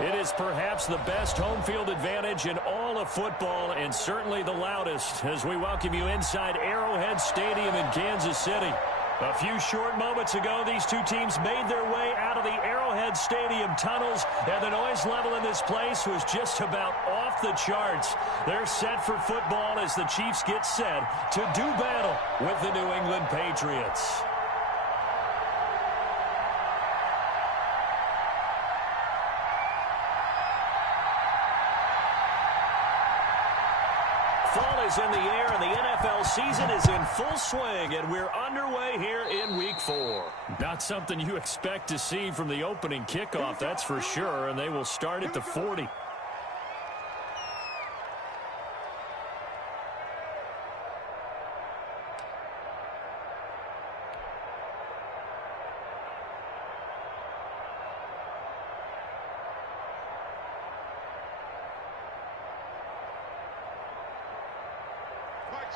It is perhaps the best home field advantage in all of football, and certainly the loudest, as we welcome you inside Arrowhead Stadium in Kansas City. A few short moments ago, these two teams made their way out of the Arrowhead Stadium tunnels, and the noise level in this place was just about off the charts. They're set for football as the Chiefs get set to do battle with the New England Patriots. Fall is in the air, and the NFL season is in full swing, and we're underway here in Week 4. Not something you expect to see from the opening kickoff, that's for sure, and they will start at the 40.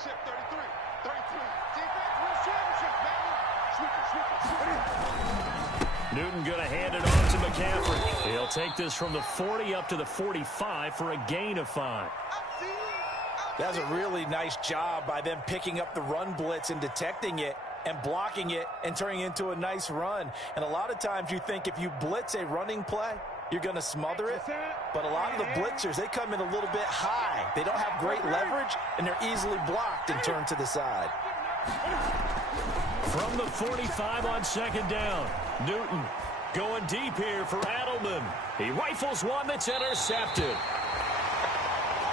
Check 33. Defense wins championship, baby. Newton going to hand it off to McCaffrey. He'll take this from the 40 up to the 45 for a gain of 5. That's a really nice job by them picking up the run blitz and detecting it and blocking it and turning it into a nice run. And a lot of times you think if you blitz a running play, you're going to smother it. But a lot of the blitzers, they come in a little bit high. They don't have great leverage, and they're easily blocked and turned to the side. From the 45 on second down, Newton going deep here for Adelman. He rifles one that's intercepted.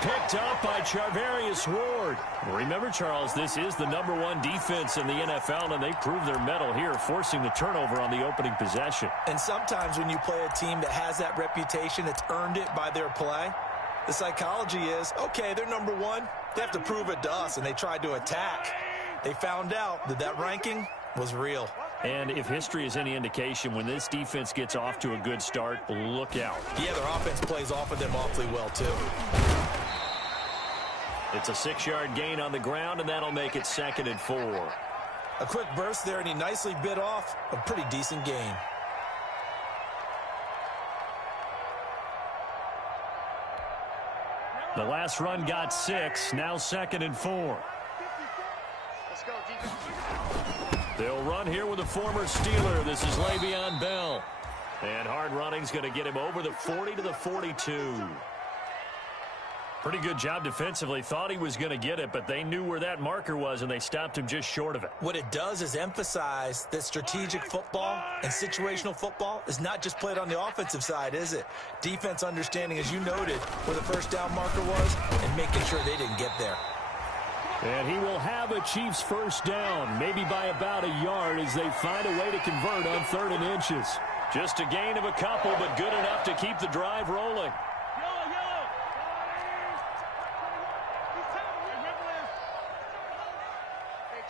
Picked up by Charvarius Ward. Remember, Charles, this is the #1 defense in the NFL, and they prove their mettle here, forcing the turnover on the opening possession. And sometimes when you play a team that has that reputation, that's earned it by their play, the psychology is, okay, they're #1. They have to prove it to us, and they tried to attack. They found out that that ranking was real. And if history is any indication, when this defense gets off to a good start, look out. Yeah, their offense plays off of them awfully well, too. It's a 6-yard gain on the ground, and that'll make it 2nd and 4. A quick burst there, and he nicely bit off a pretty decent gain. The last run got 6, now 2nd and 4. Let's go, defense. They'll run here with a former Steeler. This is Le'Veon Bell. And hard running's going to get him over the 40 to the 42. Pretty good job defensively. Thought he was going to get it, but they knew where that marker was, and they stopped him just short of it. What it does is emphasize that strategic football and situational football is not just played on the offensive side, is it? Defense understanding, as you noted, where the first down marker was and making sure they didn't get there. And he will have a Chiefs first down, maybe by about a yard, as they find a way to convert on 3rd and inches. Just a gain of a couple, but good enough to keep the drive rolling.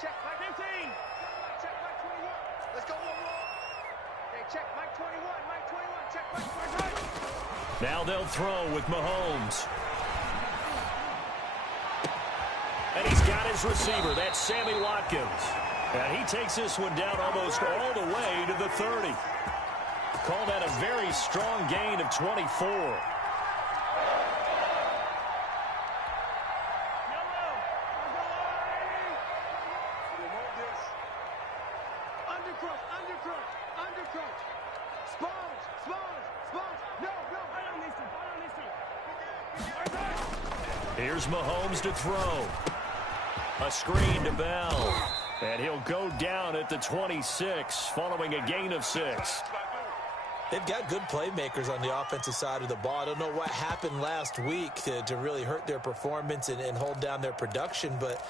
Check Mike 15. Check Mike 21. Let's go one more. Hey, check Mike 21. Mike 21. Check Mike 21. Now they'll throw with Mahomes. And he's got his receiver. That's Sammy Watkins. And he takes this one down almost all the way to the 30. Call that a very strong gain of 24. Here's Mahomes to throw. A screen to Bell. And he'll go down at the 26 following a gain of 6. They've got good playmakers on the offensive side of the ball. I don't know what happened last week to really hurt their performance and hold down their production, but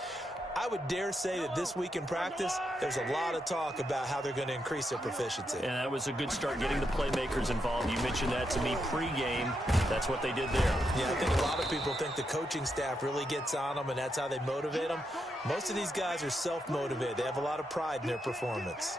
I would dare say that this week in practice, there's a lot of talk about how they're going to increase their proficiency. And that was a good start getting the playmakers involved. You mentioned that to me pregame. That's what they did there. Yeah, I think a lot of people think the coaching staff really gets on them, and that's how they motivate them. Most of these guys are self-motivated. They have a lot of pride in their performance.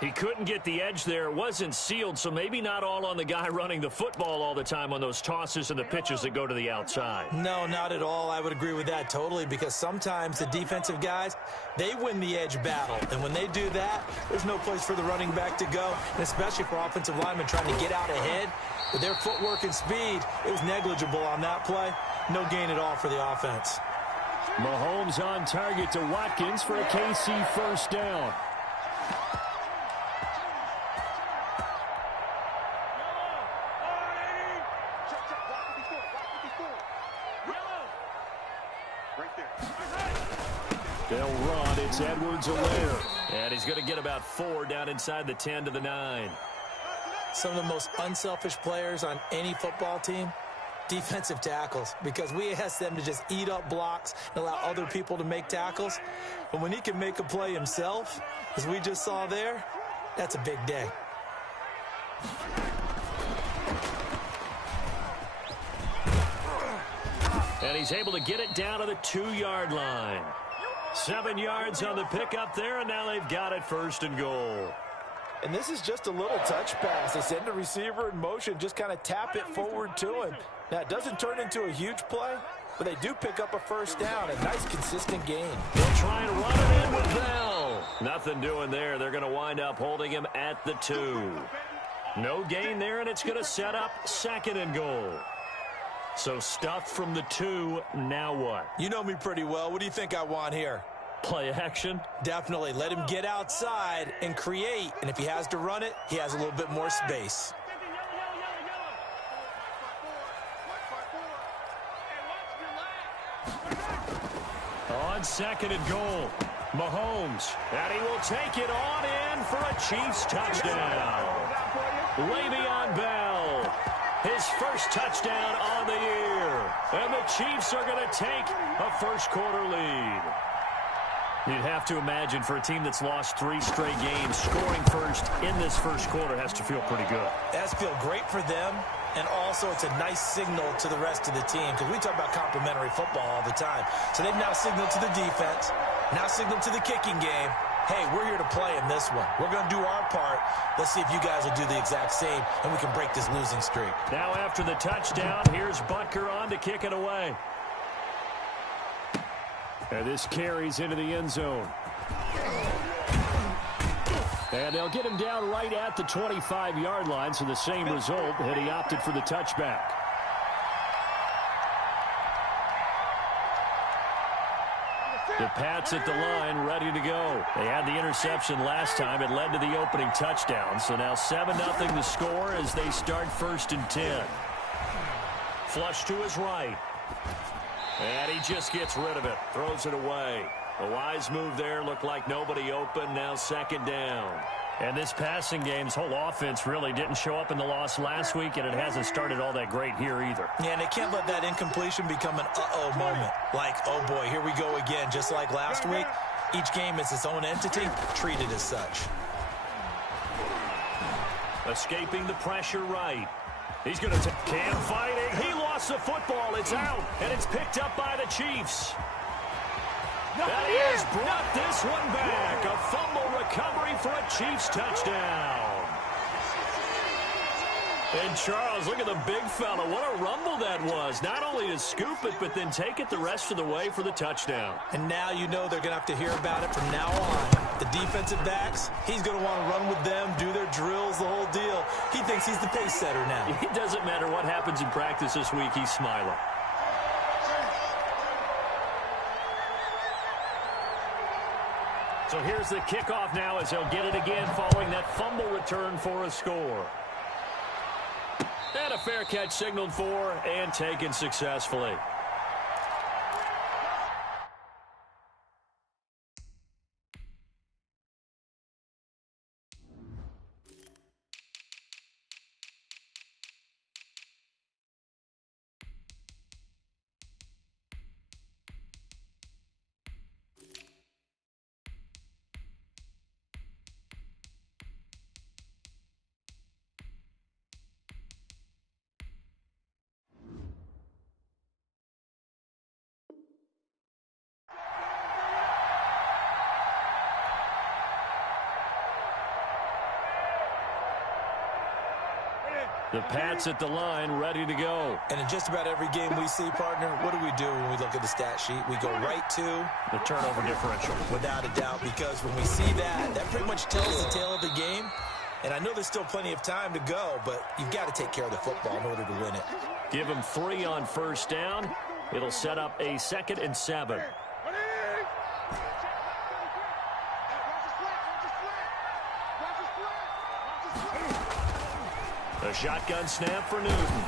He couldn't get the edge there. It wasn't sealed, so maybe not all on the guy running the football all the time on those tosses and the pitches that go to the outside. No, not at all. I would agree with that totally, because sometimes the defensive guys, they win the edge battle. And when they do that, there's no place for the running back to go, and especially for offensive linemen trying to get out ahead. With their footwork and speed, it was negligible on that play. No gain at all for the offense. Mahomes on target to Watkins for a KC first down. They'll run. It's Edwards-Helaire. And he's going to get about 4 down inside the 10 to the 9. Some of the most unselfish players on any football team, defensive tackles, because we ask them to just eat up blocks and allow other people to make tackles. But when he can make a play himself, as we just saw there, that's a big day. And he's able to get it down to the 2-yard line. 7 yards on the pickup there, and now they've got it 1st and goal. And this is just a little touch pass. They send the receiver in motion, just kind of tap it forward to him. Now, it doesn't turn into a huge play, but they do pick up a first down. A nice, consistent gain. They'll try and run it in with Bell. Nothing doing there. They're going to wind up holding him at the 2. No gain there, and it's going to set up 2nd and goal. So stuffed from the 2, now what? You know me pretty well. What do you think I want here? Play action? Definitely. Let him get outside and create. And if he has to run it, he has a little bit more space. On 2nd and goal, Mahomes. And he will take it on in for a Chiefs touchdown. Le'Veon Bell. His first touchdown on the year. And the Chiefs are going to take a first-quarter lead. You'd have to imagine for a team that's lost 3 straight games, scoring first in this first quarter has to feel pretty good. That's feel great for them, and also it's a nice signal to the rest of the team, because we talk about complimentary football all the time. So they've now signaled to the defense, now signaled to the kicking game, hey, we're here to play in this one. We're going to do our part. Let's see if you guys will do the exact same, and we can break this losing streak. Now after the touchdown, here's Butker on to kick it away. And this carries into the end zone. And they'll get him down right at the 25-yard line, so the same result, and he opted for the touchback. The Pats at the line, ready to go. They had the interception last time. It led to the opening touchdown. So now 7-0 the score as they start 1st and 10. Flush to his right. And he just gets rid of it. Throws it away. A wise move there. Looked like nobody open. Now 2nd down. And this passing game's whole offense really didn't show up in the loss last week, and it hasn't started all that great here either. Yeah, and they can't let that incompletion become an uh-oh moment. Like, oh boy, here we go again. Just like last week, each game is its own entity, treated as such. Escaping the pressure right. He's going to take Cam fighting. He lost the football. It's out, and it's picked up by the Chiefs. And he has brought this one back. A fumble recovery for a Chiefs touchdown. And Charles, look at the big fella. What a rumble that was. Not only to scoop it, but then take it the rest of the way for the touchdown. And now you know they're going to have to hear about it from now on. The defensive backs, he's going to want to run with them, do their drills, the whole deal. He thinks he's the pace setter now. It doesn't matter what happens in practice this week. He's smiling. So here's the kickoff now as they'll get it again following that fumble return for a score. And a fair catch signaled for and taken successfully. The Pats at the line, ready to go. And in just about every game we see, partner, what do we do when we look at the stat sheet? We go right to the turnover differential. Without a doubt, because when we see that, that pretty much tells the tale of the game. And I know there's still plenty of time to go, but you've got to take care of the football in order to win it. Give him 3 on first down. It'll set up a 2nd and 7. A shotgun snap for Newton.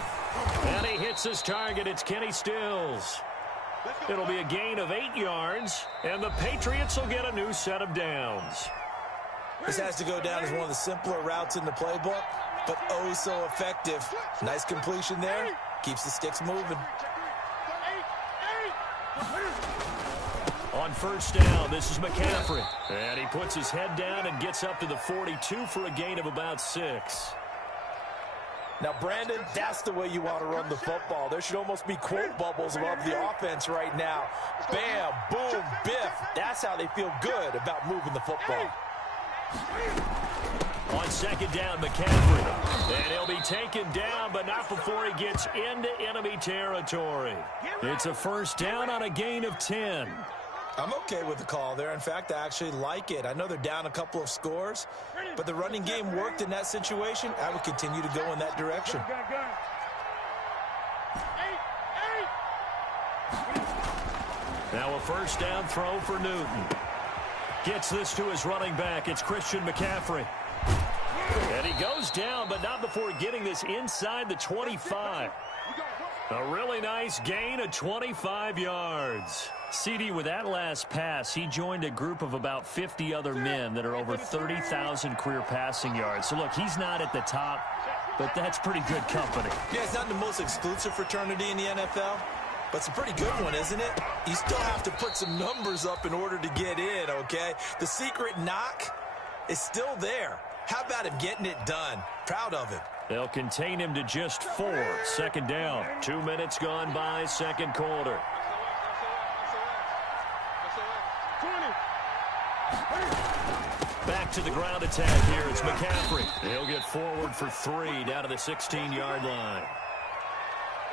And he hits his target. It's Kenny Stills. It'll be a gain of 8 yards, and the Patriots will get a new set of downs. This has to go down as one of the simpler routes in the playbook, but oh so effective. Nice completion there. Keeps the sticks moving. On first down, this is McCaffrey. And he puts his head down and gets up to the 42 for a gain of about 6. Now, Brandon, that's the way you want to run the football. There should almost be quote bubbles above the offense right now. Bam, boom, biff. That's how they feel good about moving the football. On second down, McCaffrey. And he'll be taken down, but not before he gets into enemy territory. It's a first down on a gain of 10. I'm okay with the call there. In fact, I actually like it. I know they're down a couple of scores, but the running game worked in that situation. I would continue to go in that direction. Now a first down throw for Newton. Gets this to his running back. It's Christian McCaffrey. And he goes down, but not before getting this inside the 25. A really nice gain of 25 yards. CD, with that last pass, he joined a group of about 50 other men that are over 30,000 career passing yards. So, look, he's not at the top, but that's pretty good company. Yeah, it's not the most exclusive fraternity in the NFL, but it's a pretty good one, isn't it? You still have to put some numbers up in order to get in, okay? The secret knock is still there. How about him getting it done? Proud of him. They'll contain him to just 4. Second down. 2 minutes gone by, second quarter. Back to the ground attack here. It's McCaffrey. He'll get forward for 3 down to the 16-yard line.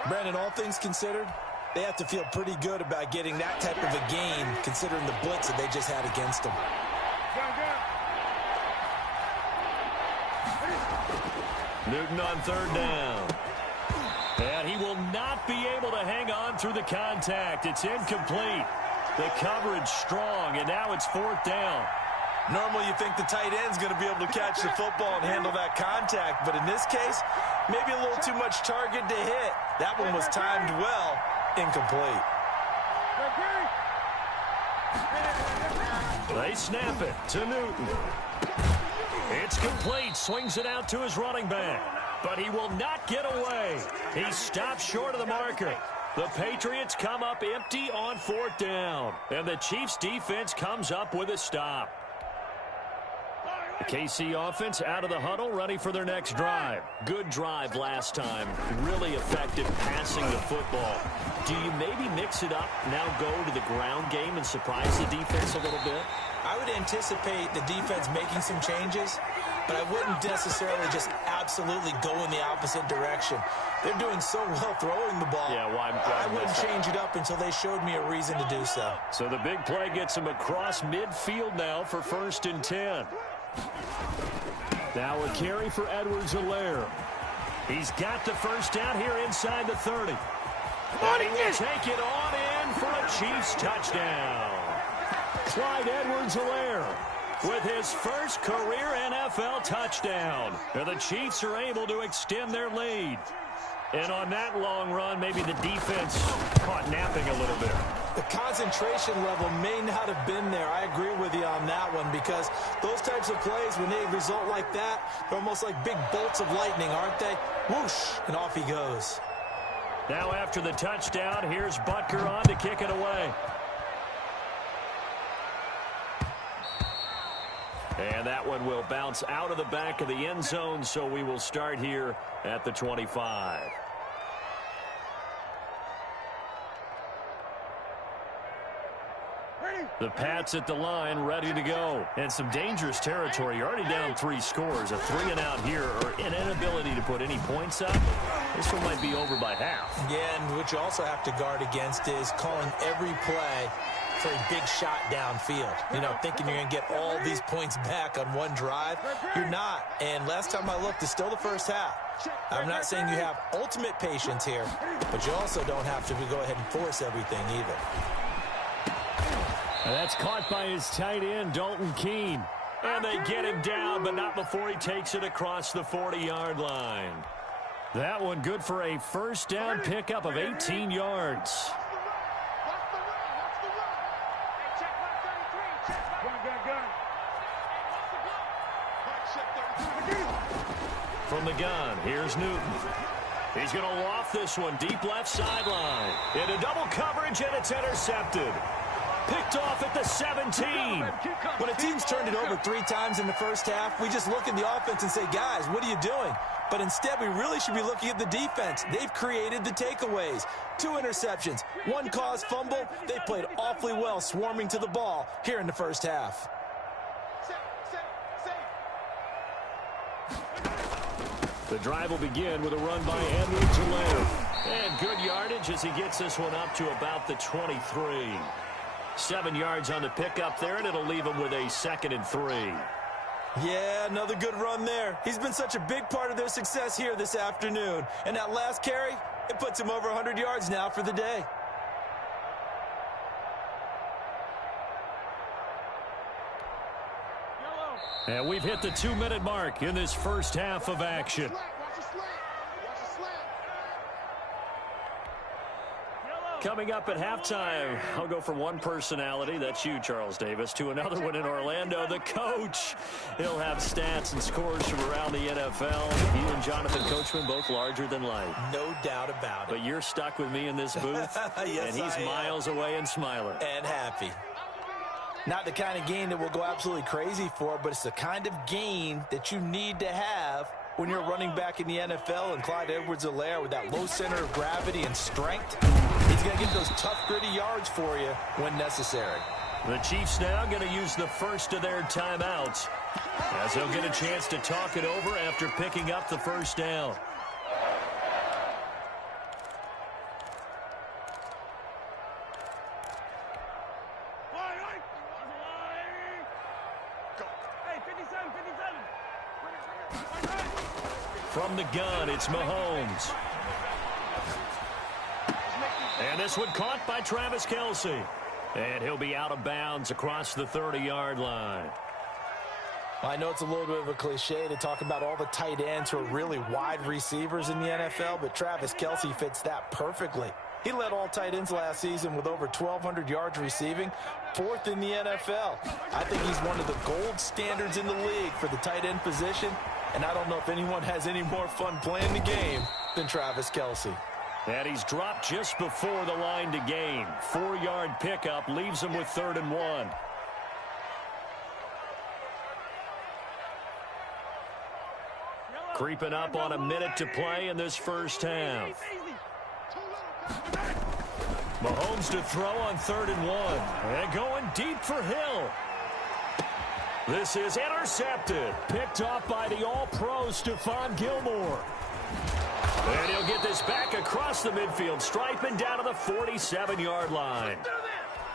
Brandon, all things considered, they have to feel pretty good about getting that type of a gain considering the blitz that they just had against them. Newton on third down. And he will not be able to hang on through the contact. It's incomplete. The coverage strong, and now it's 4th down. Normally you think the tight end's going to be able to catch the football and handle that contact, but in this case, maybe a little too much target to hit. That one was timed well, incomplete. They snap it to Newton. It's complete, swings it out to his running back, but he will not get away. He stops short of the marker. The Patriots come up empty on 4th down, and the Chiefs defense comes up with a stop. The KC offense out of the huddle, ready for their next drive. Good drive last time. Really effective passing the football. Do you maybe mix it up, now go to the ground game and surprise the defense a little bit? I would anticipate the defense making some changes, but I wouldn't necessarily just absolutely go in the opposite direction. They're doing so well throwing the ball. Yeah, why I wouldn't change it up until they showed me a reason to do so. So the big play gets him across midfield now for 1st and 10. Now a carry for Edwards-Helaire. He's got the first down here inside the 30. And he will take it on in for a Chiefs touchdown. Clyde Edwards-Helaire with his first career NFL touchdown. And the Chiefs are able to extend their lead. And on that long run, maybe the defense caught napping a little bit. The concentration level may not have been there. I agree with you on that one because those types of plays, when they result like that, they're almost like big bolts of lightning, aren't they? Whoosh, and off he goes. Now after the touchdown, here's Butker on to kick it away. And that one will bounce out of the back of the end zone, so we will start here at the 25. The Pats at the line, ready to go. And some dangerous territory. You're already down 3 scores. A 3-and-out here, or an inability to put any points up. This one might be over by half. Yeah, and what you also have to guard against is calling every play for a big shot downfield. You know, thinking you're going to get all these points back on one drive. You're not. And last time I looked, it's still the first half. I'm not saying you have ultimate patience here, but you also don't have to go ahead and force everything either. And that's caught by his tight end, Dalton Keene. And they get him down, but not before he takes it across the 40-yard line. That one good for a first down pickup of 18 yards. From the gun, here's Newton. He's going to loft this one deep left sideline. Into double coverage, and it's intercepted. Picked off at the 17. When a team's turned it over 3 times in the first half, we just look at the offense and say, guys, what are you doing? But instead, we really should be looking at the defense. They've created the takeaways. 2 interceptions, 1 caused fumble. They played awfully well swarming to the ball here in the first half. The drive will begin with a run by Andrew Talib. And good yardage as he gets this one up to about the 23. 7 yards on the pickup there, and it'll leave him with a 2nd and 3. Yeah, another good run there. He's been such a big part of their success here this afternoon. And that last carry, it puts him over 100 yards now for the day. And we've hit the 2-minute mark in this first half of action. Coming up at halftime, I'll go from one personality, that's you, Charles Davis, to another one in Orlando, the coach. He'll have stats and scores from around the NFL. He and Jonathan Coachman both larger than life. No doubt about it. But you're stuck with me in this booth, yes, and he's miles away and smiling. And happy. Not the kind of game that we'll go absolutely crazy for, but it's the kind of game that you need to have when you're running back in the NFL. And Clyde Edwards-Helaire, with that low center of gravity and strength, he's going to get those tough, gritty yards for you when necessary. The Chiefs now going to use the first of their timeouts, as they'll get a chance to talk it over after picking up the first down. From the gun, it's Mahomes. And this one caught by Travis Kelce. And he'll be out of bounds across the 30-yard line. I know it's a little bit of a cliche to talk about all the tight ends who are really wide receivers in the NFL, but Travis Kelce fits that perfectly. He led all tight ends last season with over 1,200 yards receiving, 4th in the NFL. I think he's one of the gold standards in the league for the tight end position, and I don't know if anyone has any more fun playing the game than Travis Kelce. And he's dropped just before the line to gain. 4-yard pickup leaves him with 3rd and 1. Creeping up on a minute to play in this first half. Mahomes to throw on 3rd and 1. And going deep for Hill. This is intercepted. Picked off by the all-pro Stephon Gilmore. And he'll get this back across the midfield stripe and down to the 47-yard line.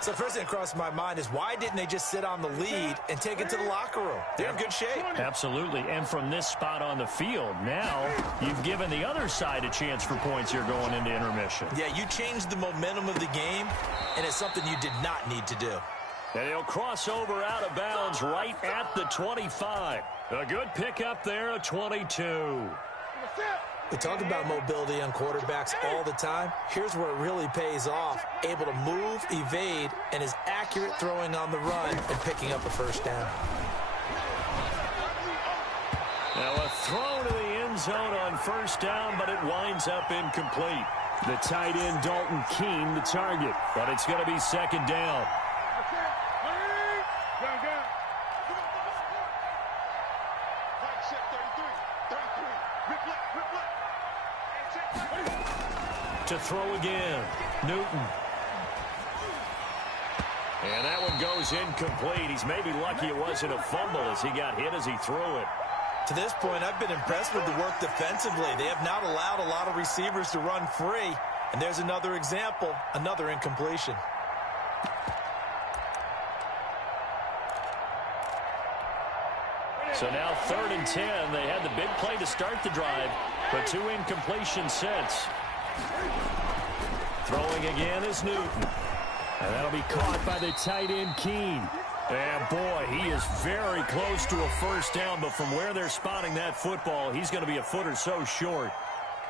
So first thing that crossed my mind is, why didn't they just sit on the lead and take it to the locker room? They're in good shape. Absolutely. And from this spot on the field, now you've given the other side a chance for points here going into intermission. Yeah, you changed the momentum of the game, and it's something you did not need to do. And he'll cross over out of bounds right at the 25. A good pickup there, a 22. We talk about mobility on quarterbacks all the time. Here's where it really pays off. Able to move, evade, and is accurate throwing on the run and picking up a first down. Now a throw to the end zone on first down, but it winds up incomplete. The tight end, Dalton Keene, the target, but it's going to be 2nd down. To throw again, Newton. And that one goes incomplete. He's maybe lucky it wasn't a fumble as he got hit as he threw it. To this point, I've been impressed with the work defensively. They have not allowed a lot of receivers to run free. And there's another example, another incompletion. So now 3rd and 10. They had the big play to start the drive, but 2 incompletions since. Throwing again is Newton. And that'll be caught by the tight end, Keene. And, boy, he is very close to a first down, but from where they're spotting that football, he's going to be a foot or so short.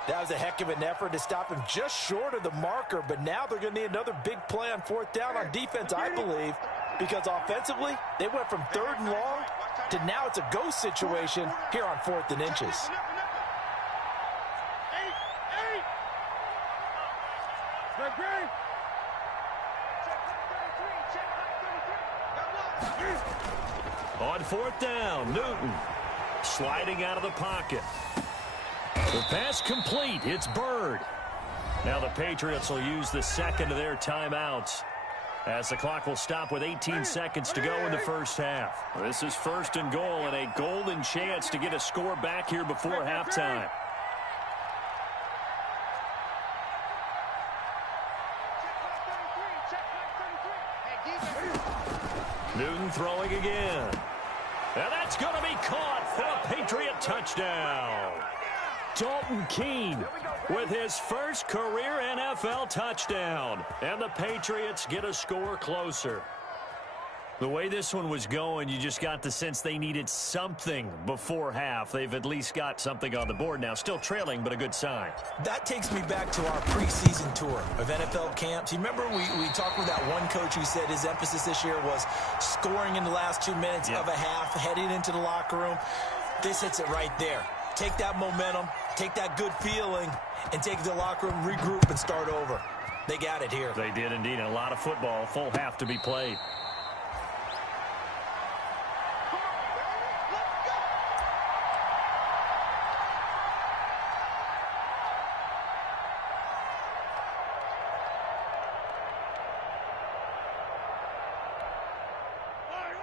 That was a heck of an effort to stop him just short of the marker, but now they're going to need another big play on 4th down on defense, I believe, because offensively, they went from 3rd and long to now it's a go situation here on 4th and inches. On 4th down, Newton sliding out of the pocket. The pass complete. It's Bird. Now the Patriots will use the second of their timeouts as the clock will stop with 18 seconds to go in the first half. This is 1st and goal and a golden chance to get a score back here before halftime. Newton throwing again. And that's going to be caught for a Patriot touchdown. Dalton Keene with his first career NFL touchdown. And the Patriots get a score closer. The way this one was going, you just got the sense they needed something before half. They've at least got something on the board now. Still trailing, but a good sign. That takes me back to our preseason tour of NFL camps. You remember we talked with that one coach who said his emphasis this year was scoring in the last 2 minutes of a half, heading into the locker room. This hits it right there. Take that momentum, take that good feeling, and take it to the locker room, regroup, and start over. They got it here. They did indeed. And a lot of football, full half to be played.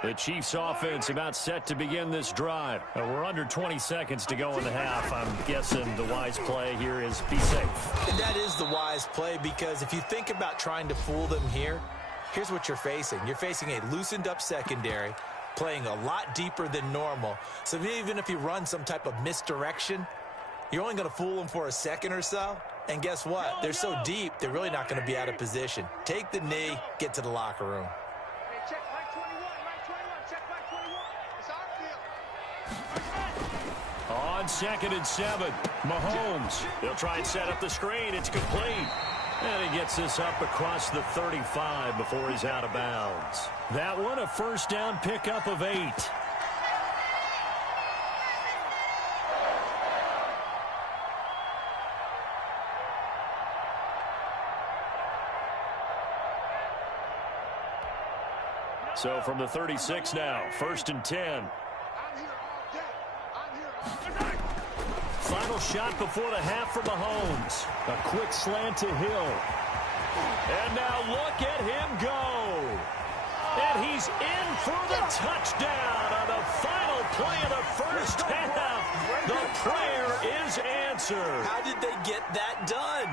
The Chiefs offense about set to begin this drive. We're under 20 seconds to go in the half. I'm guessing the wise play here is be safe. And that is the wise play because if you think about trying to fool them here, here's what you're facing. You're facing a loosened up secondary, playing a lot deeper than normal. So even if you run some type of misdirection, you're only going to fool them for a second or so. And guess what? They're so deep, they're really not going to be out of position. Take the knee, get to the locker room. On 2nd and 7, Mahomes. He'll try and set up the screen. It's complete. And he gets this up across the 35 before he's out of bounds. That one, a first down pickup of 8. So from the 36 now, 1st and 10. Final shot before the half for Mahomes. A quick slant to Hill. And now look at him go. And he's in for the touchdown on the final play of the first half. The prayer is answered. How did they get that done?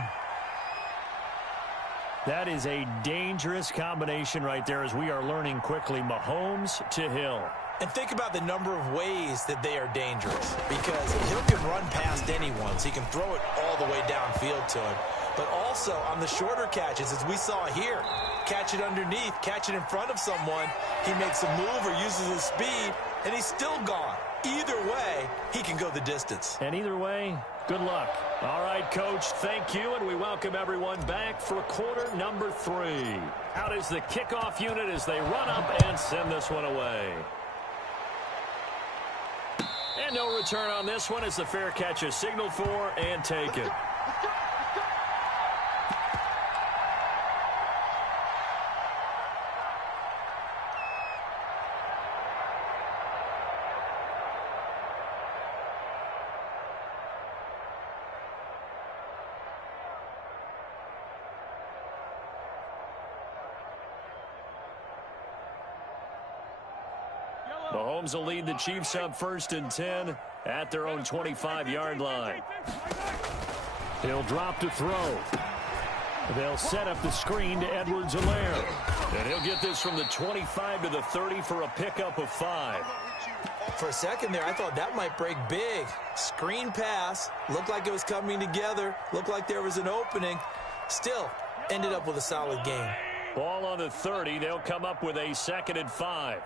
That is a dangerous combination right there as we are learning quickly. Mahomes to Hill. And think about the number of ways that they are dangerous because Hill can run past anyone, so he can throw it all the way downfield to him. But also on the shorter catches, as we saw here, catch it underneath, catch it in front of someone, he makes a move or uses his speed, and he's still gone. Either way, he can go the distance. And either way, good luck. All right, Coach, thank you, and we welcome everyone back for quarter number 3. Out is the kickoff unit as they run up and send this one away. And no return on this one as the fair catch is signaled for and taken. Mahomes will lead the Chiefs up 1st and 10 at their own 25-yard line. He'll drop to throw. They'll set up the screen to Edwards-Helaire. And he'll get this from the 25 to the 30 for a pickup of 5. For a second there, I thought that might break big. Screen pass. Looked like it was coming together. Looked like there was an opening. Still, ended up with a solid game. Ball on the 30. They'll come up with a 2nd and 5.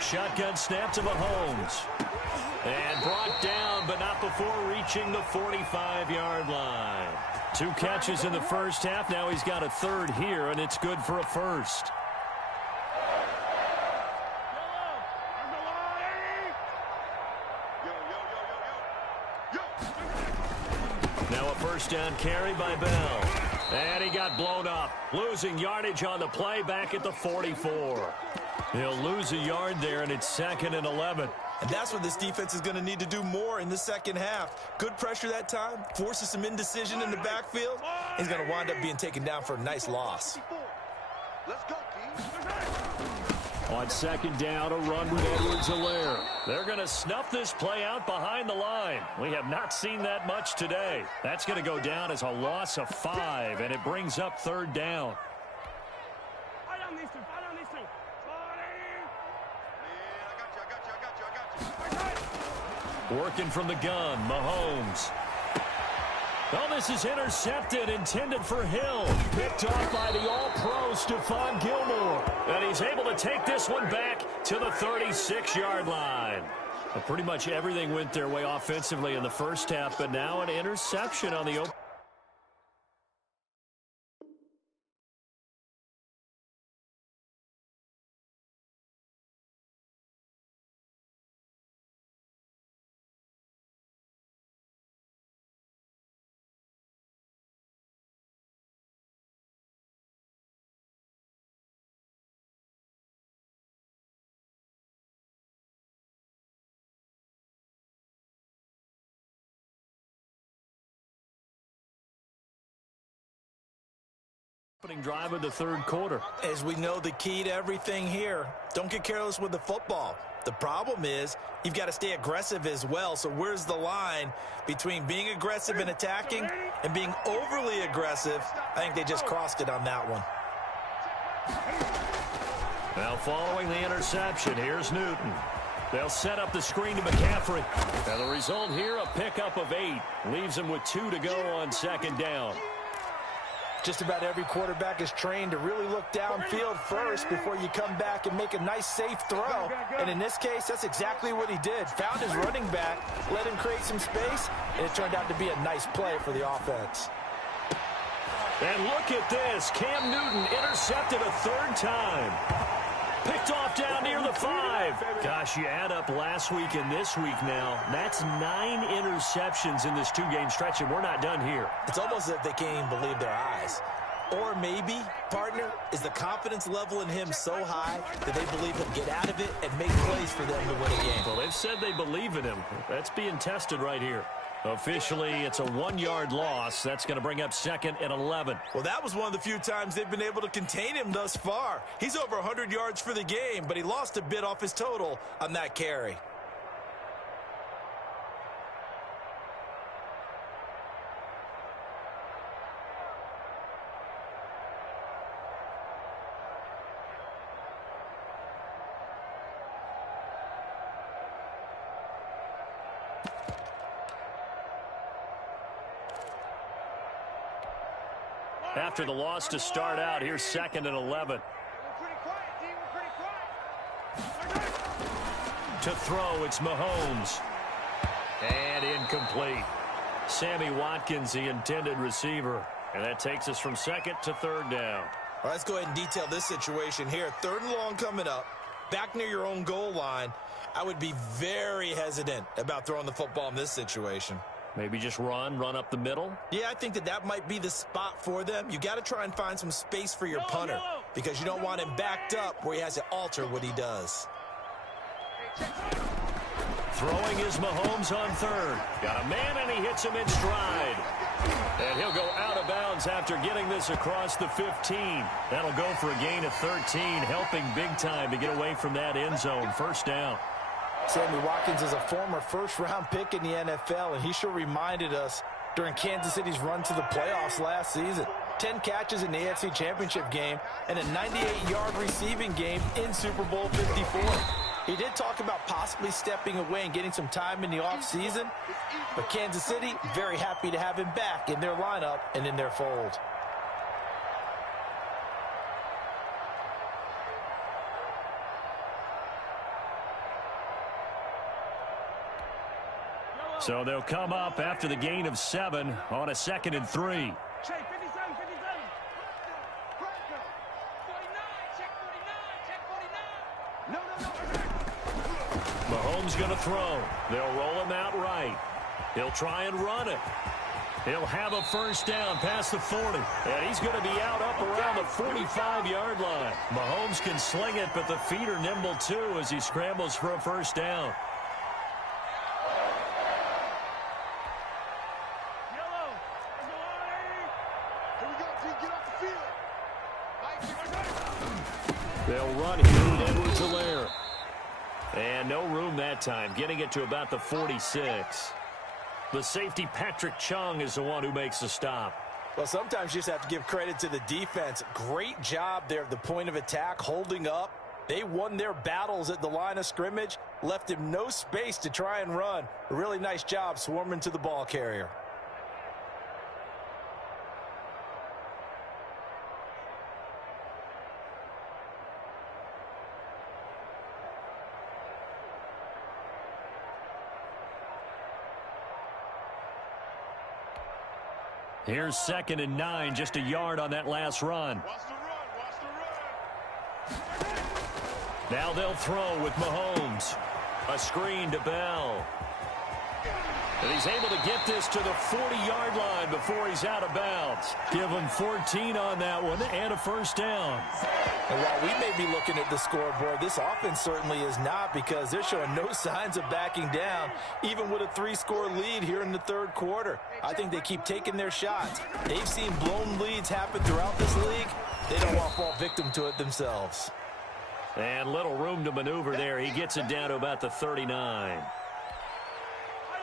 Shotgun snap to Mahomes. And brought down, but not before reaching the 45-yard line. 2 catches in the first half. Now he's got a 3rd here, and it's good for a 1st. Now a 1st down carry by Bell. And he got blown up. Losing yardage on the play back at the 44. He'll lose a yard there, and it's 2nd and 11. And that's what this defense is going to need to do more in the second half. Good pressure that time, forces some indecision in the backfield. He's going to wind up being taken down for a nice loss. Let's go, Keith. On 2nd down, a run with Edwards-Helaire. They're going to snuff this play out behind the line. We have not seen that much today. That's going to go down as a loss of 5, and it brings up 3rd down. Working from the gun, Mahomes. Oh, this is intercepted, intended for Hill. Picked off by the all-pro Stephon Gilmore. And he's able to take this one back to the 36-yard line. Well, pretty much everything went their way offensively in the first half, but now an interception on the open. Opening drive of the 3rd quarter. As we know, the key to everything here, don't get careless with the football. The problem is you've got to stay aggressive as well. So where's the line between being aggressive and attacking and being overly aggressive? I think they just crossed it on that one. Now following the interception, here's Newton. They'll set up the screen to McCaffrey. And the result here, a pickup of 8. Leaves him with 2 to go on 2nd down. Just about every quarterback is trained to really look downfield first before you come back and make a nice, safe throw. And in this case, that's exactly what he did. Found his running back, let him create some space, and it turned out to be a nice play for the offense. And look at this. Cam Newton intercepted a 3rd time. Picked off down near the 5. Gosh, you add up last week and this week now. That's 9 interceptions in this 2-game stretch, and we're not done here. It's almost as if they can't even believe their eyes. Or maybe, partner, is the confidence level in him so high that they believe he'll get out of it and make plays for them to win a game. Well, they've said they believe in him. That's being tested right here. Officially, it's a 1-yard loss. That's going to bring up 2nd and 11. Well, that was one of the few times they've been able to contain him thus far. He's over 100 yards for the game, but he lost a bit off his total on that carry. After the loss to start out, here's 2nd and 11. To throw, it's Mahomes. And incomplete. Sammy Watkins, the intended receiver. And that takes us from 2nd to 3rd down. All right, let's go ahead and detail this situation here. 3rd and long coming up. Back near your own goal line. I would be very hesitant about throwing the football in this situation. Maybe just run up the middle? Yeah, I think that might be the spot for them. You got to try and find some space for your punter because you don't want him backed up where he has to alter what he does. Throwing is Mahomes on third. Got a man, and he hits him in stride. And he'll go out of bounds after getting this across the 15. That'll go for a gain of 13, helping big time to get away from that end zone. First down. Sammy Watkins is a former first-round pick in the NFL, and he sure reminded us during Kansas City's run to the playoffs last season. 10 catches in the AFC Championship game and a 98-yard receiving game in Super Bowl 54. He did talk about possibly stepping away and getting some time in the offseason, but Kansas City very happy to have him back in their lineup and in their fold. So they'll come up after the gain of 7 on a 2nd and 3. Mahomes going to throw. They'll roll him out right. He'll try and run it. He'll have a first down past the 40. And he's going to be out up around the 45-yard line. Mahomes can sling it, but the feet are nimble too as he scrambles for a first down. They'll run here with Edwards-Helaire. And no room that time, getting it to about the 46. The safety, Patrick Chung, is the one who makes the stop. Well, sometimes you just have to give credit to the defense. Great job there at the point of attack, holding up. They won their battles at the line of scrimmage, left him no space to try and run. A really nice job swarming to the ball carrier. Here's 2nd and 9, just a yard on that last run. Now they'll throw with Mahomes. A screen to Bell. And he's able to get this to the 40-yard line before he's out of bounds. Give him 14 on that one and a first down. And while we may be looking at the scoreboard, this offense certainly is not, because they're showing no signs of backing down, even with a 3-score lead here in the third quarter. I think they keep taking their shots. They've seen blown leads happen throughout this league. They don't want to fall victim to it themselves. And little room to maneuver there. He gets it down to about the 39.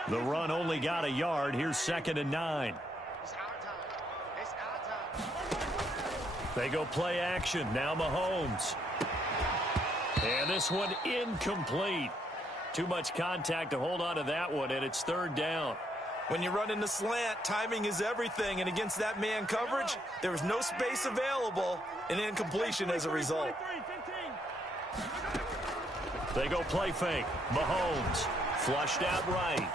The run only got a yard. Here's 2nd and 9. They go play action. Now Mahomes. And this one incomplete. Too much contact to hold on to that one, and it's 3rd down. When you run in the slant, timing is everything, and against that man coverage, there was no space available, and incompletion as a result. They go play fake. Mahomes flushed out right.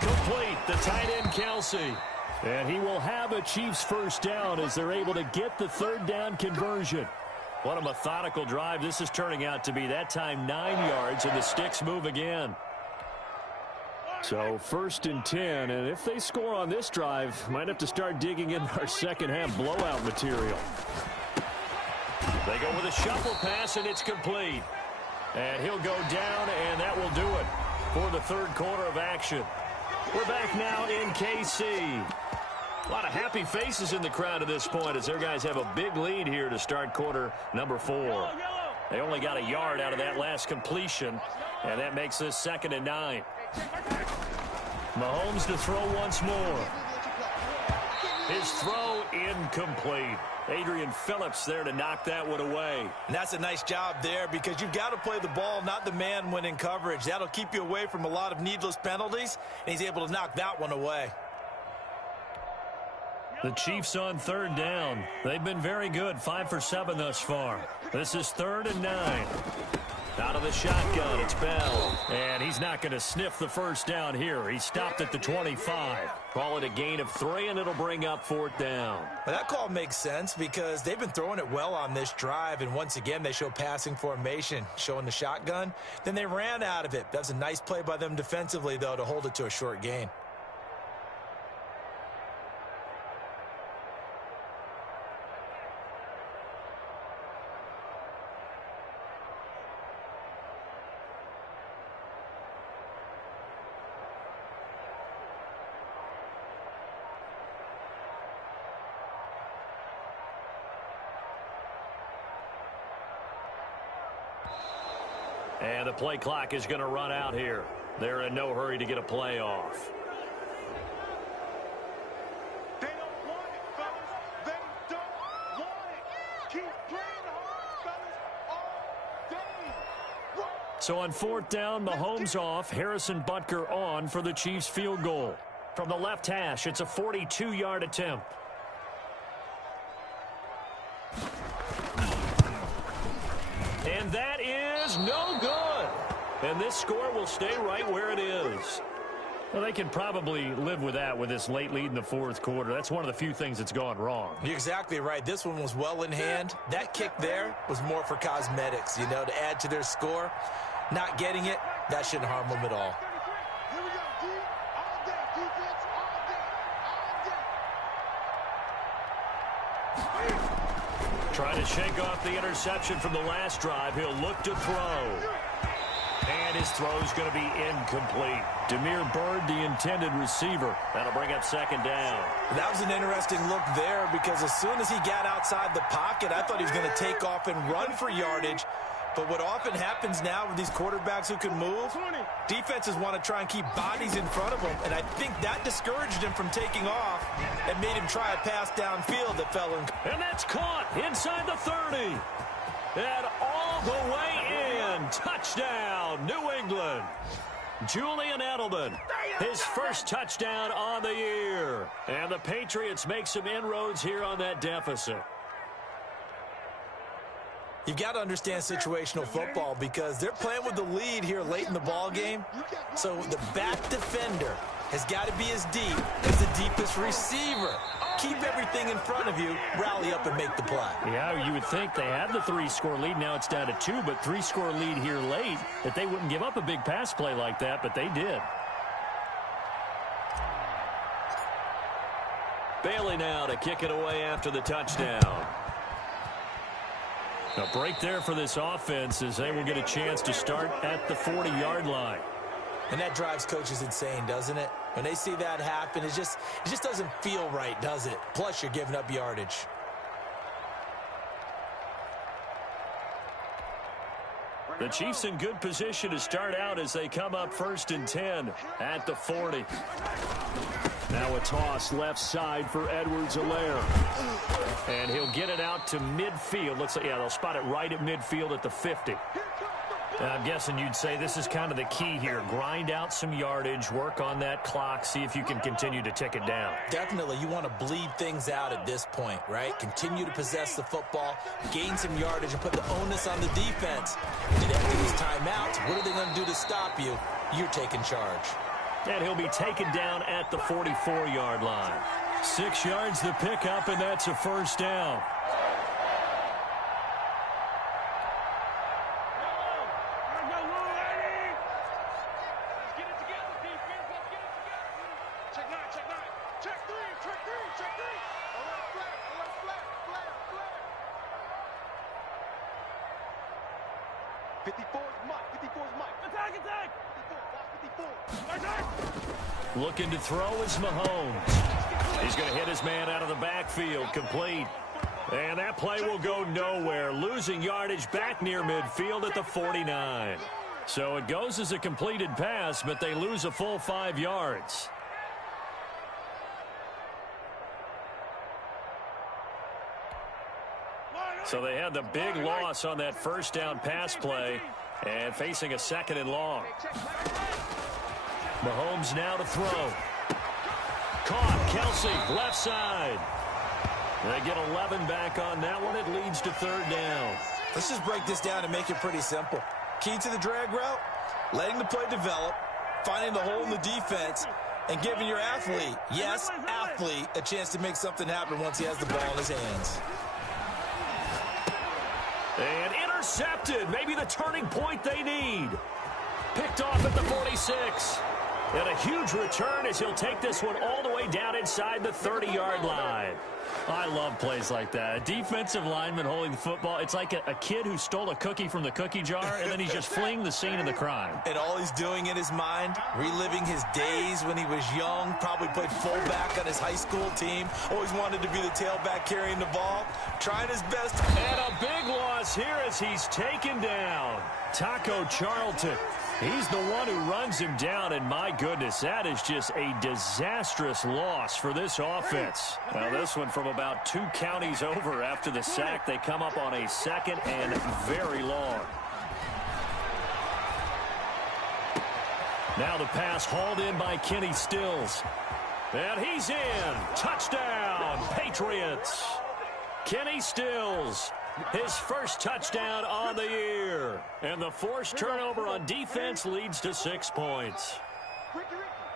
Complete, the tight end Kelsey. And he will have a Chiefs first down as they're able to get the 3rd down conversion. What a methodical drive this is turning out to be. That time 9 yards, and the sticks move again. So 1st and 10, and if they score on this drive, might have to start digging in our second half blowout material. They go with a shuffle pass, and it's complete. And he'll go down, and that will do it for the 3rd quarter of action. We're back now in KC. A lot of happy faces in the crowd at this point as their guys have a big lead here to start quarter number 4. They only got a yard out of that last completion, and that makes this 2nd and 9. Mahomes to throw once more. His throw incomplete. Adrian Phillips there to knock that one away. And that's a nice job there, because you've got to play the ball, not the man when in coverage. That'll keep you away from a lot of needless penalties, and he's able to knock that one away. The Chiefs on 3rd down. They've been very good, 5 for 7 thus far. This is 3rd and 9. Out of the shotgun, it's Bell. And he's not going to sniff the first down here. He stopped at the 25. Call it a gain of 3, and it'll bring up 4th down. Well, that call makes sense because they've been throwing it well on this drive, and once again they show passing formation, showing the shotgun. Then they ran out of it. That's a nice play by them defensively, though, to hold it to a short gain. And the play clock is going to run out here. They're in no hurry to get a play off. They don't want it, fellas. They don't want it. Keep playing hard, fellas, all day. So on 4th down, Mahomes off, Harrison Butker on for the Chiefs field goal. From the left hash, it's a 42-yard attempt. And that is no good. And this score will stay right where it is. Well, they can probably live with that with this late lead in the 4th quarter. That's one of the few things that's gone wrong. You're exactly right. This one was well in hand. That kick there was more for cosmetics, you know, to add to their score. Not getting it, that shouldn't harm them at all. Here we go, D. All day, defense, all day, all day. Trying to shake off the interception from the last drive. He'll look to throw. And his throw's going to be incomplete. Demir Bird, the intended receiver. That'll bring up 2nd down. That was an interesting look there because as soon as he got outside the pocket, I thought he was going to take off and run for yardage. But what often happens now with these quarterbacks who can move, defenses want to try and keep bodies in front of them, and I think that discouraged him from taking off and made him try a pass downfield that fell in. And that's caught inside the 30. And all the way in. Touchdown, New England. Julian Edelman, his first touchdown on the year. And the Patriots make some inroads here on that deficit. You've got to understand situational football because they're playing with the lead here late in the ball game. So the back defender has got to be as deep as the deepest receiver. Keep everything in front of you, rally up and make the play. Yeah, you would think they had the 3-score lead. Now it's down to 2, but 3-score lead here late, that they wouldn't give up a big pass play like that, but they did. Bailey now to kick it away after the touchdown. A break there for this offense as they will get a chance to start at the 40-yard line. And that drives coaches insane, doesn't it? When they see that happen, it just doesn't feel right, does it? Plus, you're giving up yardage. The Chiefs in good position to start out as they come up 1st and 10 at the 40. Now a toss left side for Edwards-Helaire. And he'll get it out to midfield. Looks like, yeah, they'll spot it right at midfield at the 50. I'm guessing you'd say this is kind of the key here. Grind out some yardage, work on that clock, see if you can continue to tick it down. Definitely. You want to bleed things out at this point, right? Continue to possess the football, gain some yardage, and put the onus on the defense. And after these timeouts, what are they going to do to stop you? You're taking charge. And he'll be taken down at the 44-yard line. 6 yards to pick up, and that's a 1st down. Looking to throw is Mahomes. He's going to hit his man out of the backfield, complete. And that play will go nowhere, losing yardage back near midfield at the 49. So it goes as a completed pass, but they lose a full 5 yards. So they had the big loss on that 1st down pass play and facing a 2nd and long. Mahomes now to throw. Caught. Kelsey, left side. They get 11 back on that one. It leads to 3rd down. Let's just break this down and make it pretty simple. Key to the drag route, letting the play develop, finding the hole in the defense, and giving your athlete, yes, athlete, a chance to make something happen once he has the ball in his hands. And intercepted. Maybe the turning point they need. Picked off at the 46. And a huge return as he'll take this one all the way down inside the 30-yard line. I love plays like that. A defensive lineman holding the football. It's like a kid who stole a cookie from the cookie jar, and then he's just fleeing the scene of the crime. And all he's doing in his mind, reliving his days when he was young, probably played fullback on his high school team, always wanted to be the tailback carrying the ball, trying his best. And a big loss here as he's taken down. Taco Charlton. He's the one who runs him down, and my goodness, that is just a disastrous loss for this offense. Well, this one from about 2 counties over after the sack. They come up on a 2nd and very long. Now the pass hauled in by Kenny Stills. And he's in. Touchdown, Patriots. Kenny Stills. His first touchdown on the year. And the forced turnover on defense leads to 6 points.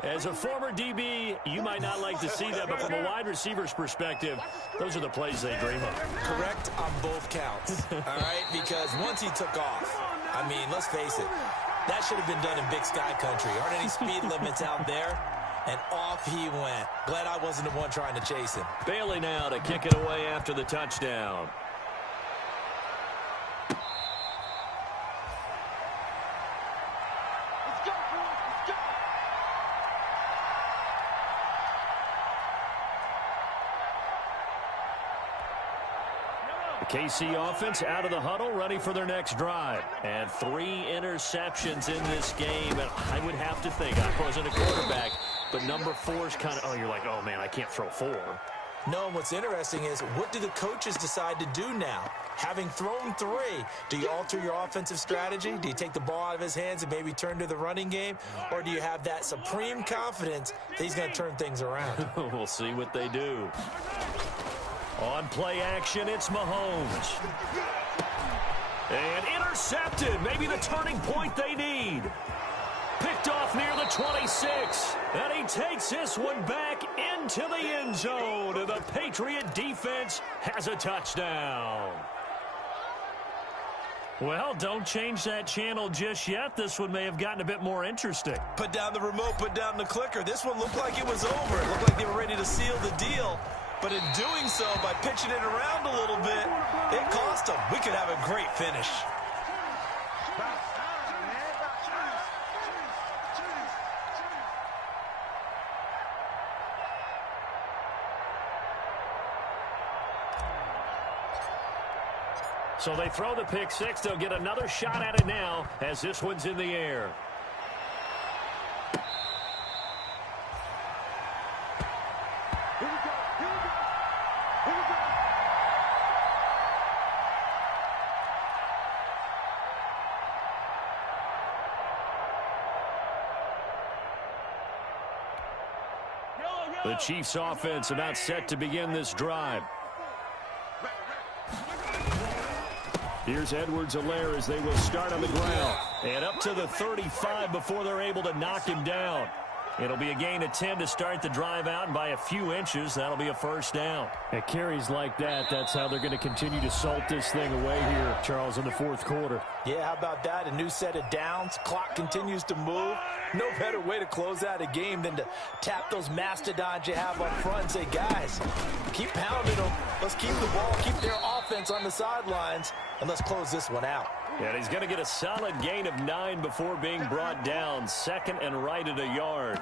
As a former DB, you might not like to see that, but from a wide receiver's perspective, those are the plays they dream of. Correct on both counts, all right? Because once he took off, I mean, let's face it, that should have been done in Big Sky Country. Aren't any speed limits out there? And off he went. Glad I wasn't the one trying to chase him. Bailey now to kick it away after the touchdown. KC offense out of the huddle, ready for their next drive. And 3 interceptions in this game. And I would have to think, I wasn't a quarterback, but number 4 is kind of, you're like, oh, man, I can't throw 4. No, and what's interesting is, what do the coaches decide to do now? Having thrown 3, do you alter your offensive strategy? Do you take the ball out of his hands and maybe turn to the running game? Or do you have that supreme confidence that he's going to turn things around? We'll see what they do. On play action, it's Mahomes. And intercepted. Maybe the turning point they need. Picked off near the 26. And he takes this one back into the end zone. And the Patriot defense has a touchdown. Well, don't change that channel just yet. This one may have gotten a bit more interesting. Put down the remote, put down the clicker. This one looked like it was over. It looked like they were ready to seal the deal. But in doing so, by pitching it around a little bit, it cost them. We could have a great finish. So they throw the pick 6. They'll get another shot at it now as this one's in the air. The Chiefs offense about set to begin this drive. Here's Edwards-Helaire as they will start on the ground. And up to the 35 before they're able to knock him down. It'll be a gain of 10 to start the drive out, and by a few inches, that'll be a first down. At carries like that, that's how they're going to continue to salt this thing away here, Charles, in the 4th quarter. Yeah, how about that? A new set of downs. Clock continues to move. No better way to close out a game than to tap those mastodons you have up front and say, guys, keep pounding them. Let's keep the ball, keep their offense on the sidelines, and let's close this one out. And he's going to get a solid gain of 9 before being brought down. 2nd and right at a yard.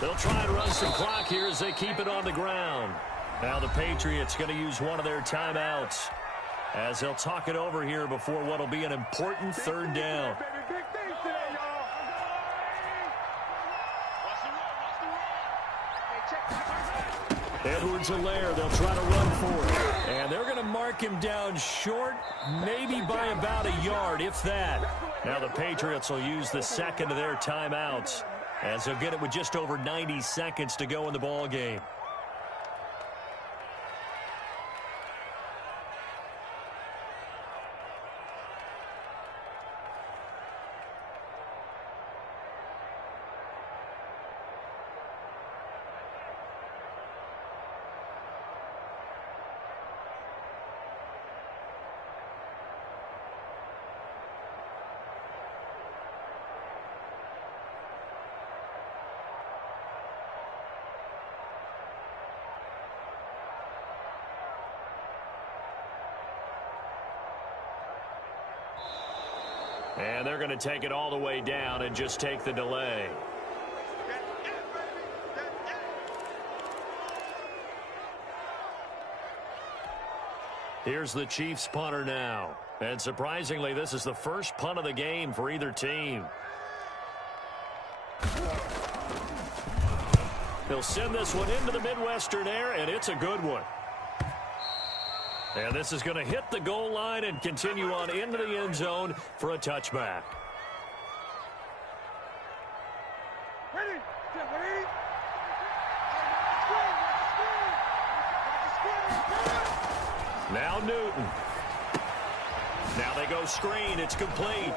They'll try and run some clock here as they keep it on the ground. Now the Patriots going to use one of their timeouts as they'll talk it over here before what will be an important 3rd down. Edwards-Helaire, they'll try to run for it. And they're going to mark him down short, maybe by about a yard, if that. Now the Patriots will use the 2nd of their timeouts as they'll get it with just over 90 seconds to go in the ball game. And they're going to take it all the way down and just take the delay. Here's the Chiefs punter now. And surprisingly, this is the first punt of the game for either team. He'll send this one into the Midwestern air, and it's a good one. And this is going to hit the goal line and continue on into the end zone for a touchback. Ready? Get ready? Now Newton. Now they go screen. It's complete.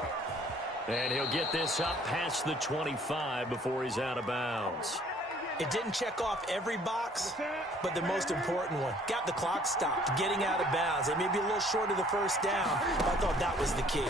And he'll get this up past the 25 before he's out of bounds. It didn't check off every box, but the most important one. Got the clock stopped, getting out of bounds. It may be a little short of the first down, but I thought that was the key.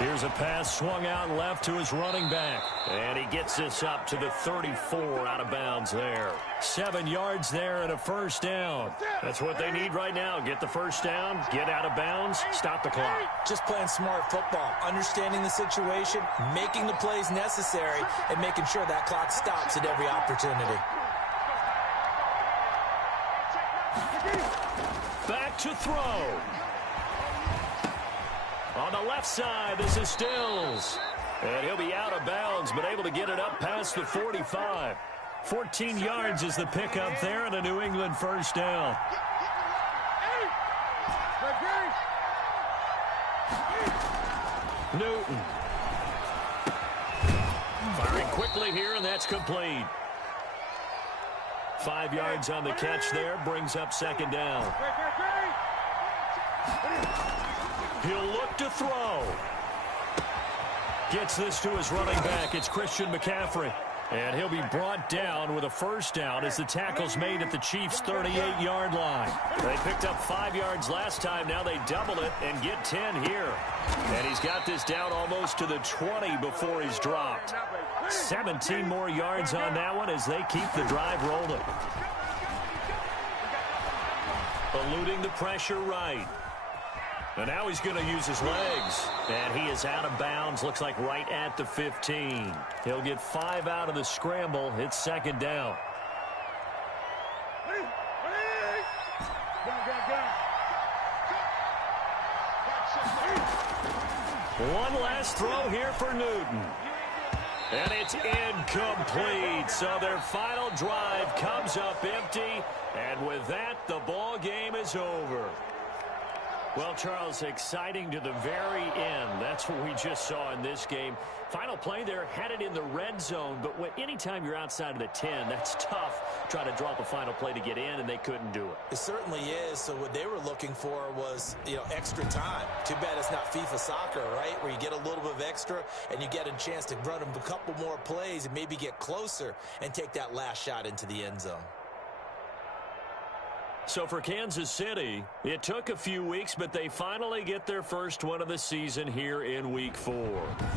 Here's a pass swung out left to his running back. And he gets this up to the 34 out of bounds there. 7 yards there and a first down. That's what they need right now. Get the first down, get out of bounds, stop the clock. Just playing smart football, understanding the situation, making the plays necessary, and making sure that clock stops at every opportunity. Back to throw. On the left side, this is Stills. And he'll be out of bounds, but able to get it up past the 45. 14 yards is the pickup there, and a New England first down. Newton. Firing quickly here, and that's complete. 5 yards on the catch there, brings up second down. He'll look to throw. Gets this to his running back. It's Christian McCaffrey. And he'll be brought down with a first down as the tackle's made at the Chiefs' 38-yard line. They picked up 5 yards last time. Now they double it and get 10 here. And he's got this down almost to the 20 before he's dropped. 17 more yards on that one as they keep the drive rolling. Eluding the pressure right. And now he's going to use his legs. And he is out of bounds, looks like right at the 15. He'll get 5 out of the scramble. It's second down. One last throw here for Newton. And it's incomplete. So their final drive comes up empty. And with that, the ball game is over. Well, Charles, exciting to the very end. That's what we just saw in this game. Final play there, had it in the red zone, but anytime you're outside of the 10, that's tough. Try to drop a final play to get in, and they couldn't do it. It certainly is. So what they were looking for was, extra time. Too bad it's not FIFA soccer, right, where you get a little bit of extra and you get a chance to run them a couple more plays and maybe get closer and take that last shot into the end zone. So for Kansas City, it took a few weeks, but they finally get their first win of the season here in Week 4.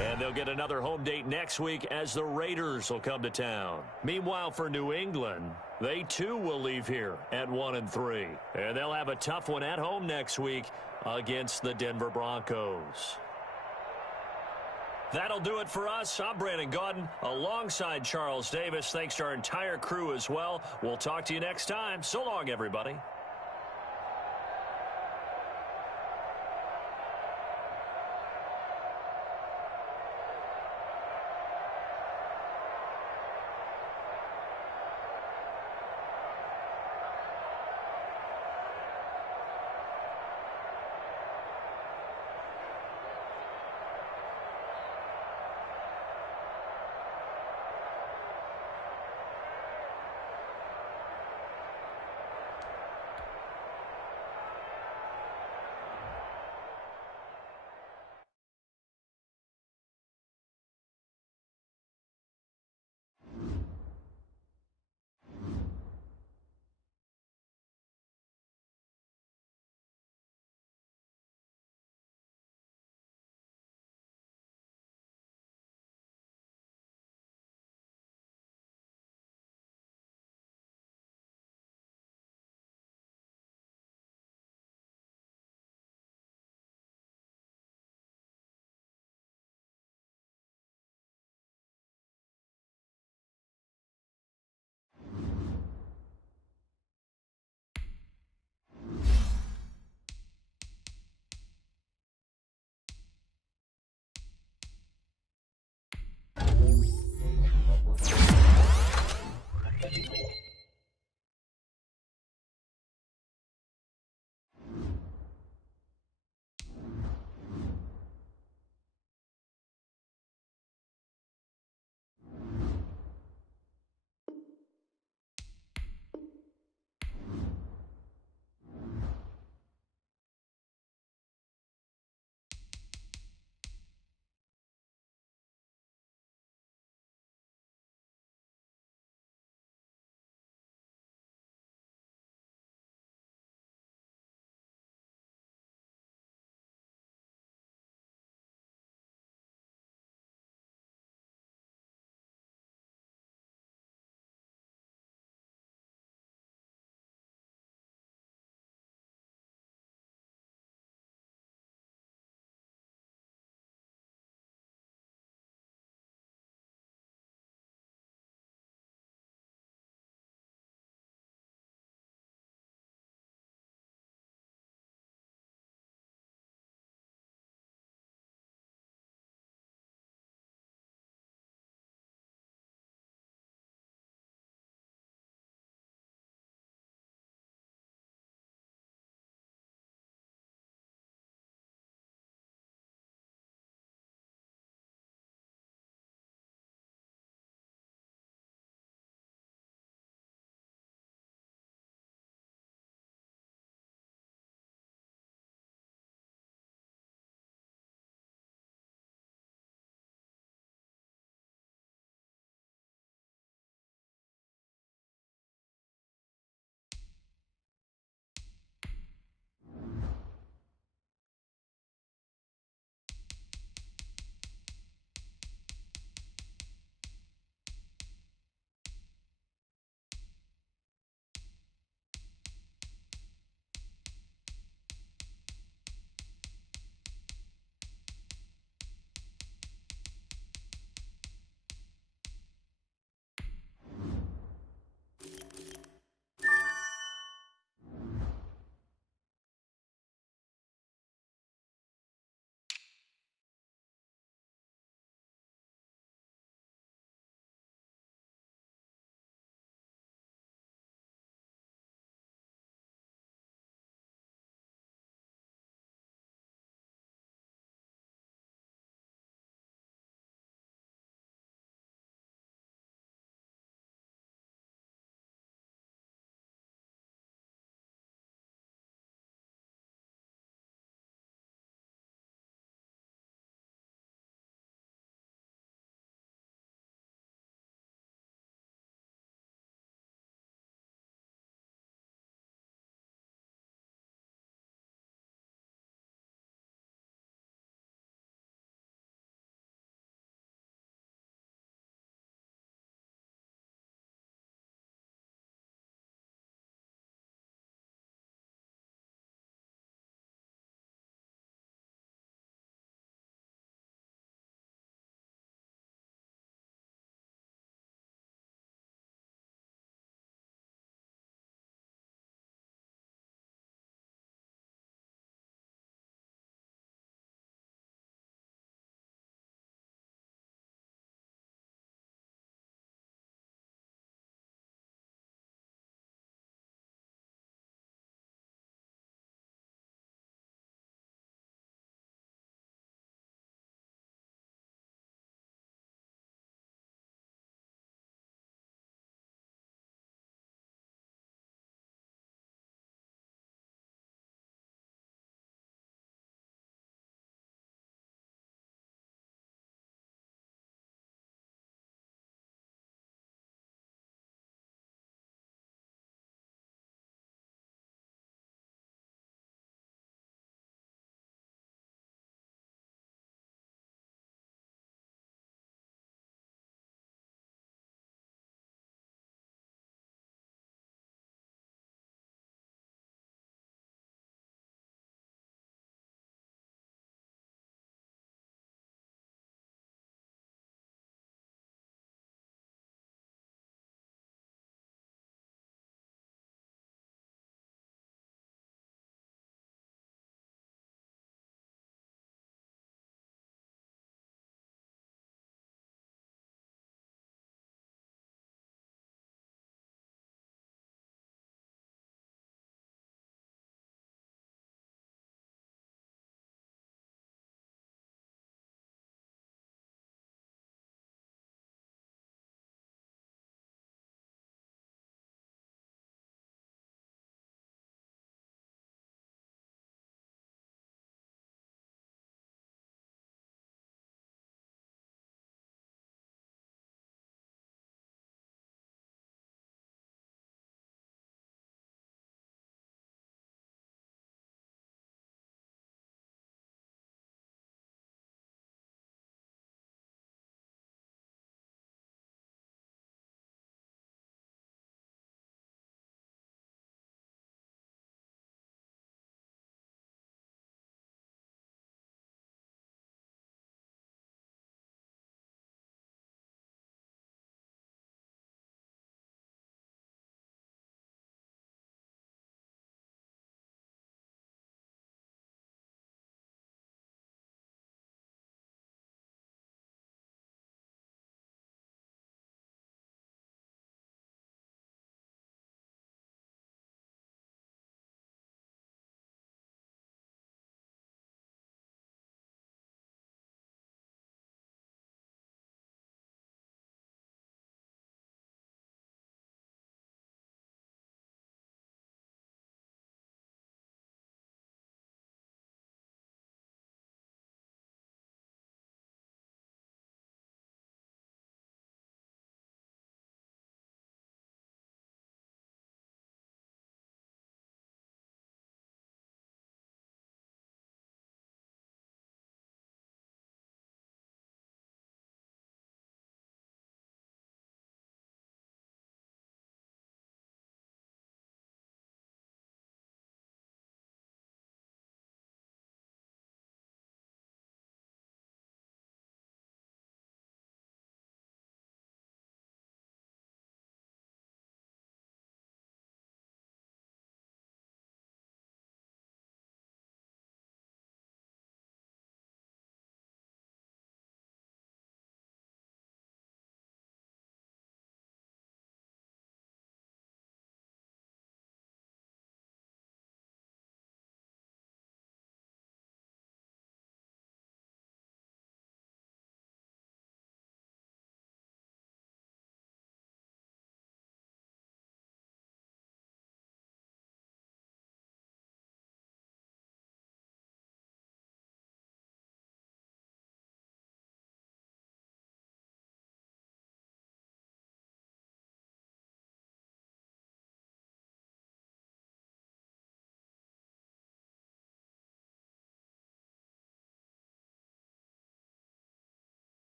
And they'll get another home date next week as the Raiders will come to town. Meanwhile, for New England, they too will leave here at 1-3. And they'll have a tough one at home next week against the Denver Broncos. That'll do it for us. I'm Brandon Gaudin alongside Charles Davis. Thanks to our entire crew as well. We'll talk to you next time. So long, everybody.